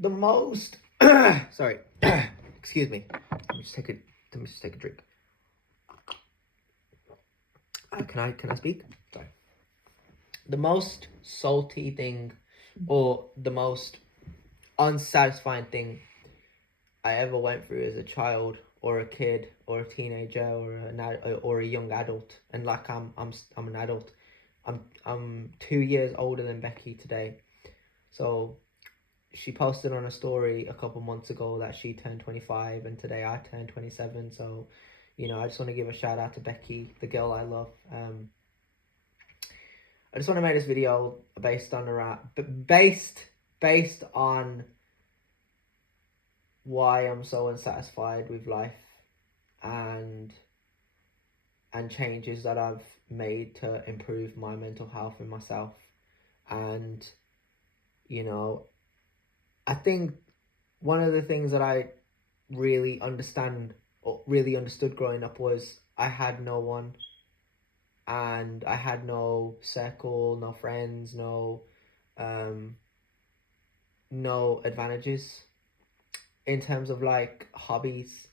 the most sorry excuse me, let me just take a drink. Can I speak? Sorry. The most salty thing, or the most unsatisfying thing I ever went through as a child or a kid or a teenager or a young adult, and like I'm an adult. I'm 2 years older than Becky today, so she posted on a story a couple months ago that she turned 25, and today I turned 27. So, I just want to give a shout out to Becky, the girl I love. I just want to make this video based on why I'm so unsatisfied with life, and changes that I've made to improve my mental health and myself. And I think one of the things that I really understood growing up was I had no one, and I had no circle, no friends, no advantages in terms of like hobbies.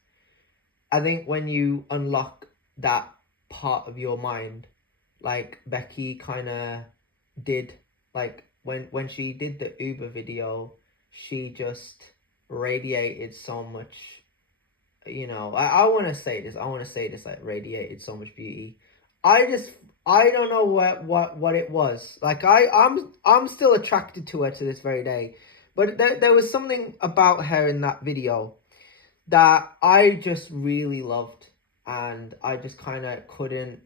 I think when you unlock that part of your mind, like Becky kind of did, like when she did the Uber video, she just radiated so much, I want to say this, like, radiated so much beauty. I don't know what it was. Like I'm still attracted to her to this very day. But there was something about her in that video that I just really loved, and I just kind of couldn't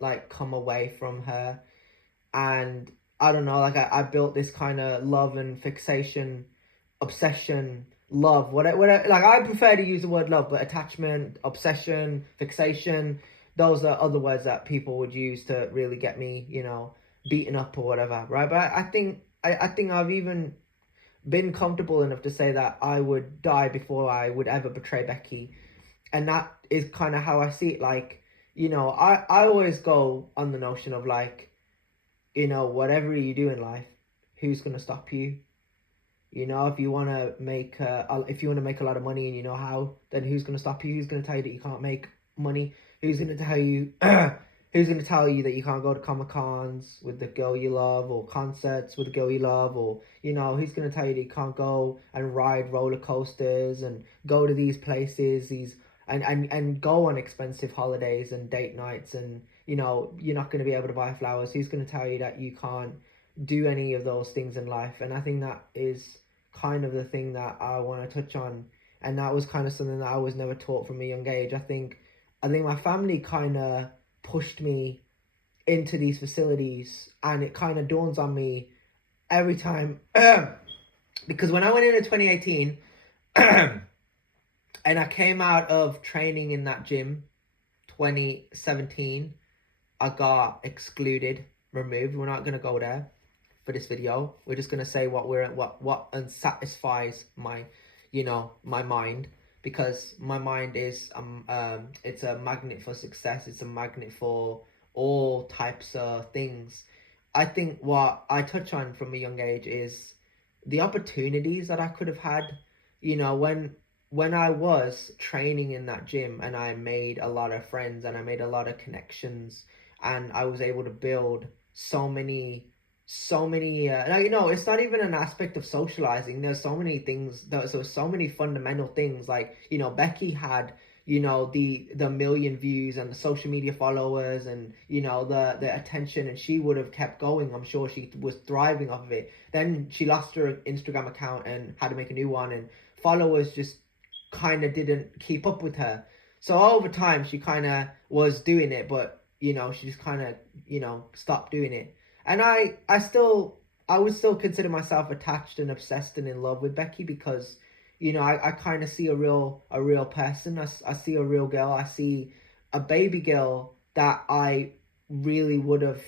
like come away from her. And I don't know, like I built this kind of love and fixation, obsession, love, whatever, like I prefer to use the word love, but attachment, obsession, fixation, those are other words that people would use to really get me, beaten up or whatever, right? But I think I've even been comfortable enough to say that I would die before I would ever betray Becky. And that is kind of how I see it. Like, I always go on the notion of like, whatever you do in life, who's going to stop you? If you want to make a lot of money and you know how, then who's going to stop you? Who's going to tell you that you can't make money? Who's going to tell you who's going to tell you that you can't go to Comic-Cons with the girl you love, or concerts with the girl you love, or who's going to tell you that you can't go and ride roller coasters and go to these places, and go on expensive holidays and date nights, and you're not going to be able to buy flowers? Who's going to tell you that you can't do any of those things in life? And I think that is kind of the thing that I want to touch on, and that was kind of something that I was never taught from a young age. I think my family kind of pushed me into these facilities, and it kind of dawns on me every time because when I went into 2018 and I came out of training in that gym 2017, I got excluded, removed. We're not going to go there for this video. We're just going to say what unsatisfies my my mind, because my mind is it's a magnet for success. It's a magnet for all types of things. I think what I touch on from a young age is the opportunities that I could have had. When I was training in that gym, and I made a lot of friends and I made a lot of connections, and I was able to build so many now, it's not even an aspect of socializing. There's so many things, so many fundamental things, like Becky had the million views and the social media followers, and the attention, and she would have kept going. I'm sure she was thriving off of it. Then she lost her Instagram account and had to make a new one, and followers just kind of didn't keep up with her. So over time she kind of was doing it, but she just kind of stopped doing it. And I would still consider myself attached and obsessed and in love with Becky, because I kind of see a real person. I see a real girl. I see a baby girl that I really would have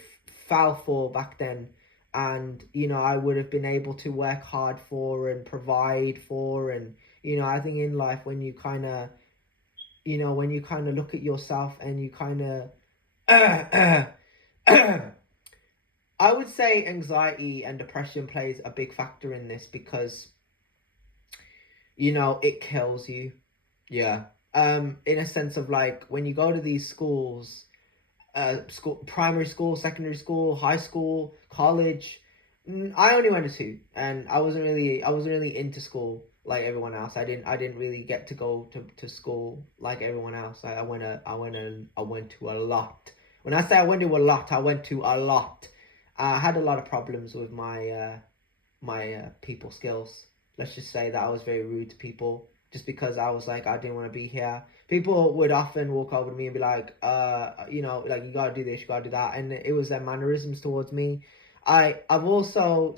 fell for back then, and I would have been able to work hard for and provide for. And I think in life, when you kind of look at yourself and you kind of I would say anxiety and depression plays a big factor in this, because it kills you. Yeah. In a sense of like when you go to these schools, primary school, secondary school, high school, college. I only went to two, and I wasn't really into school like everyone else. I didn't really get to go to school like everyone else. I went to a lot. When I say I went to a lot, I went to a lot. I had a lot of problems with my people skills. Let's just say that I was very rude to people just because I was like, I didn't want to be here. People would often walk over to me and be like, like, you gotta do this, you gotta do that, and it was their mannerisms towards me. I've also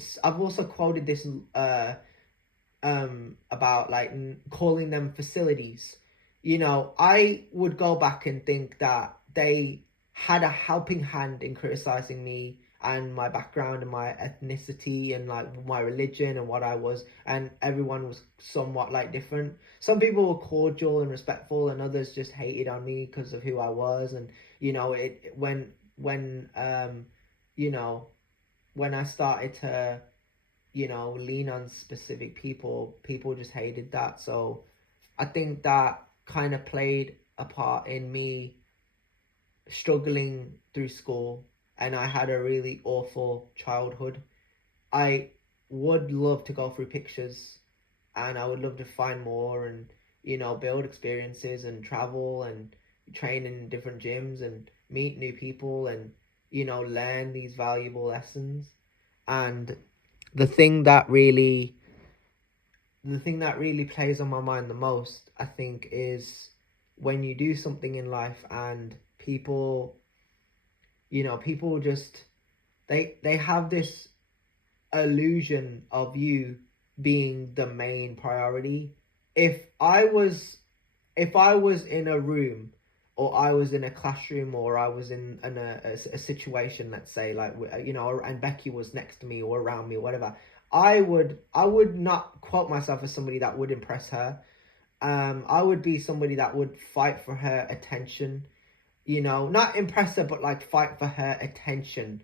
quoted this about like calling them facilities. I would go back and think that they had a helping hand in criticizing me and my background and my ethnicity and like my religion and what I was, and everyone was somewhat like different. Some people were cordial and respectful, and others just hated on me because of who I was. And it you know when I started to lean on specific people, people just hated that. So I think that kind of played a part in me struggling through school, and I had a really awful childhood. I would love to go through pictures, and I would love to find more and build experiences and travel and train in different gyms and meet new people and learn these valuable lessons. And the thing that really the thing that really plays on my mind the most, I think, is when you do something in life and people just they have this illusion of you being the main priority. If I was in a room, or I was in a classroom, or I was in a situation, let's say, like, and Becky was next to me or around me or whatever, I would not quote myself as somebody that would impress her. I would be somebody that would fight for her attention, not impress her, but like fight for her attention.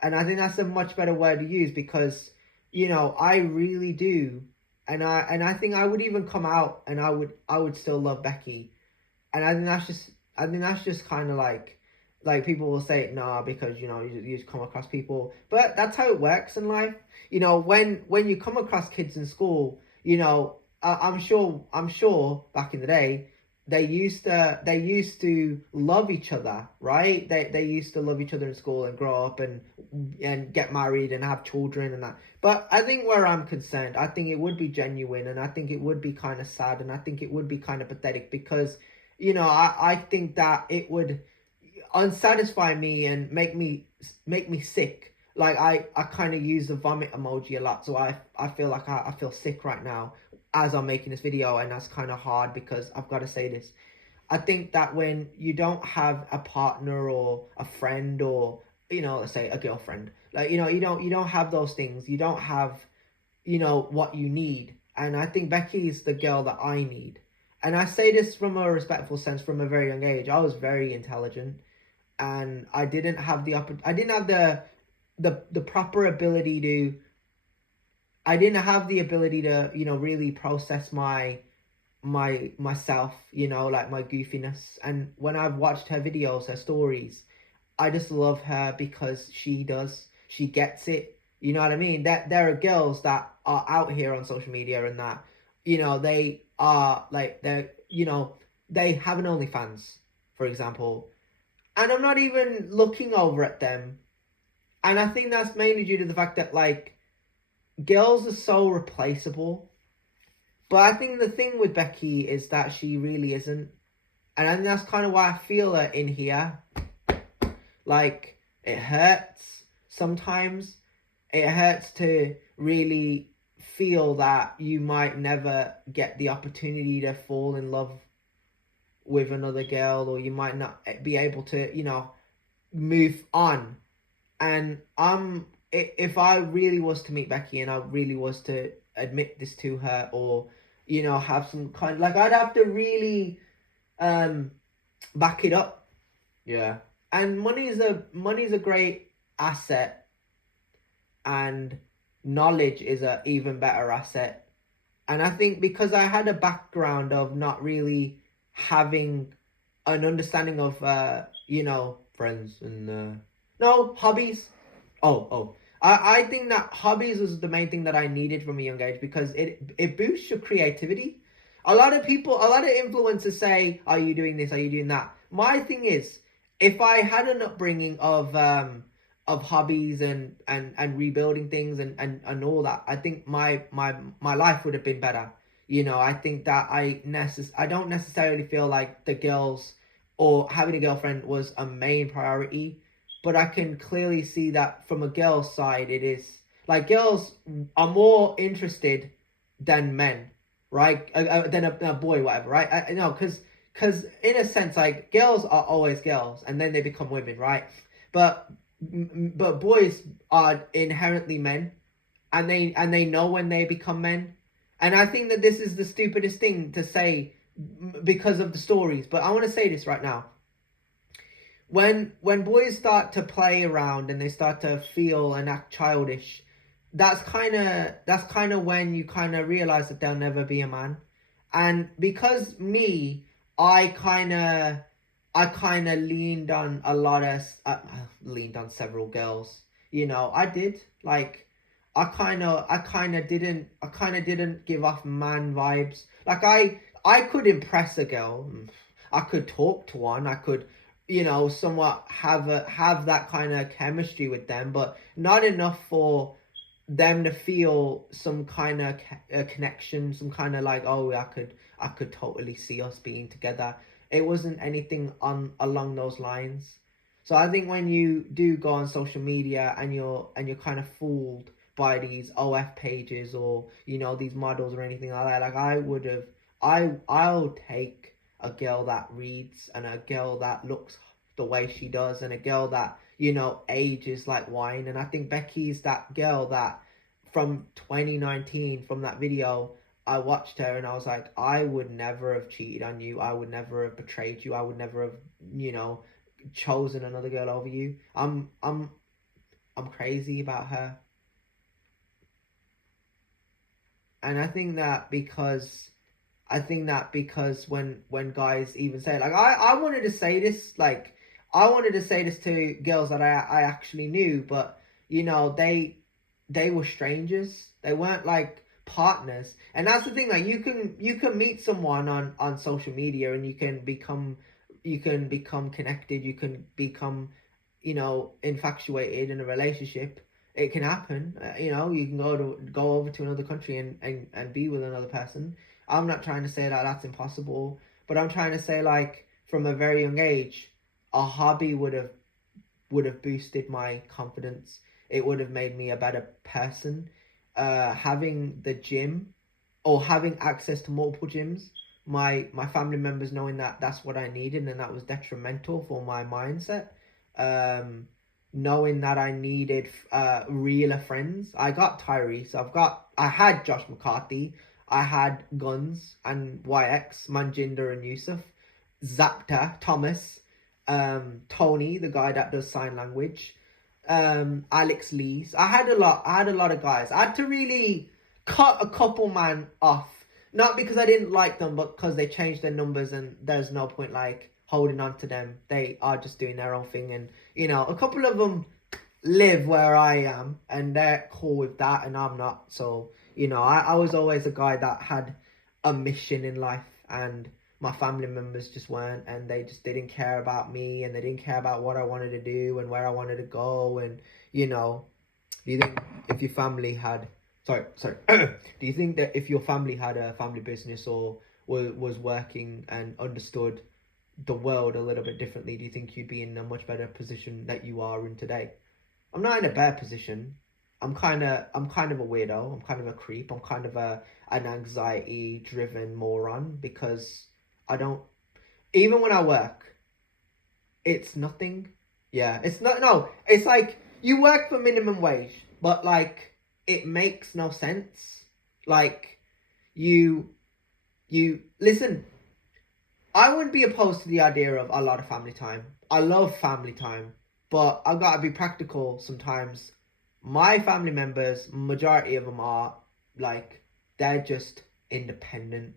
And I think that's a much better word to use, because I really do. And I think I would even come out and I would still love Becky. And I think that's just kind of like people will say, nah, because you just come across people, but that's how it works in life. When you come across kids in school, I'm sure back in the day they used to love each other, right? They used to love each other in school and grow up and get married and have children and that. But I think, where I'm concerned, I think it would be genuine, and I think it would be kind of sad, and I think it would be kind of pathetic, because I think that it would unsatisfy me and make me sick. Like, I kind of use the vomit emoji a lot, so I feel like I feel sick right now as I'm making this video, and that's kind of hard because I've got to say this. I think that when you don't have a partner or a friend, or let's say a girlfriend, like, you don't have those things. You don't have what you need. And I think Becky is the girl that I need. And I say this from a respectful sense. From a very young age, I was very intelligent, and I didn't have the proper ability to. I didn't have the ability to really process myself, like my goofiness. And when I've watched her videos, her stories, I just love her because she does. She gets it. You know what I mean? That there are girls that are out here on social media, and that they are like, they have an OnlyFans, for example, and I'm not even looking over at them. And I think that's mainly due to the fact that, like, girls are so replaceable. But I think the thing with Becky is that she really isn't. And I think that's kind of why I feel her in here. Like, it hurts sometimes. It hurts to really feel that you might never get the opportunity to fall in love with another girl, or you might not be able to, move on. And if I really was to meet Becky, and I really was to admit this to her, or have some kind, like, I'd have to really back it up. Yeah. And money's a great asset, and knowledge is a even better asset. And I think because I had a background of not really having an understanding of, friends and, no, hobbies. I think that hobbies was the main thing that I needed from a young age because it boosts your creativity. A lot of influencers say, "Are you doing this? Are you doing that?" My thing is, if I had an upbringing of hobbies and rebuilding things and all that, I think my life would have been better. I think that I don't necessarily feel like the girls or having a girlfriend was a main priority, but I can clearly see that from a girl's side, it is like girls are more interested than men, right? Than a boy, whatever, right? I know, because in a sense, like girls are always girls, and then they become women, right? But but boys are inherently men, and they know when they become men, and I think that this is the stupidest thing to say because of the stories. But I want to say this right now. When boys start to play around and they start to feel and act childish, that's kind of when you kind of realize that they'll never be a man. And because me, I kind of leaned on a lot of leaned on several girls. I did like I kind of didn't give off man vibes. Like I could impress a girl. I could talk to one. I could somewhat have that kind of chemistry with them, but not enough for them to feel some kind of connection, some kind of like, oh, I could totally see us being together. It wasn't anything on along those lines. So I think when you do go on social media and you're kind of fooled by these OF pages or these models or anything like that, like I'll take a girl that reads and a girl that looks the way she does and a girl that ages like wine. And I think Becky's that girl that from 2019, from that video, I watched her and I was like, I would never have cheated on you. I would never have betrayed you. I would never have, chosen another girl over you. I'm crazy about her. And I think that because when guys even say, like, I wanted to say this, like, I wanted to say this to girls that I actually knew, but they were strangers. They weren't like partners. And that's the thing, like you can meet someone on social media and you can become connected, you can become infatuated in a relationship. It can happen. You can go over to another country and be with another person. I'm not trying to say that that's impossible, but I'm trying to say, like, from a very young age, a hobby would have boosted my confidence. It would have made me a better person. Having the gym or having access to multiple gyms, my family members knowing that that's what I needed and that was detrimental for my mindset. Um, Knowing that I needed realer friends. I got Tyrese. I had Josh McCarthy. I had Guns and YX, Manjinder and Yusuf, Zapta, Thomas, Tony, the guy that does sign language, Alex Lees. I had a lot of guys. I had to really cut a couple man off. Not because I didn't like them, but because they changed their numbers and there's no point like holding on to them. They are just doing their own thing, and a couple of them live where I am and they're cool with that and I'm not. So I was always a guy that had a mission in life, and my family members just weren't, and they just didn't care about me and they didn't care about what I wanted to do and where I wanted to go. And do you think if your family had sorry do you think that if your family had a family business or was working and understood the world a little bit differently, do you think you'd be in a much better position that you are in today? I'm not in a bad position. I'm kind of a weirdo. I'm kind of a creep. I'm kind of an anxiety driven moron because I don't, even when I work, it's nothing. Yeah, it's not, no, it's like you work for minimum wage, but like it makes no sense. Like you you listen, I wouldn't be opposed to the idea of a lot of family time. I love family time, but I gotta be practical sometimes. My family members, majority of them are like, they're just independent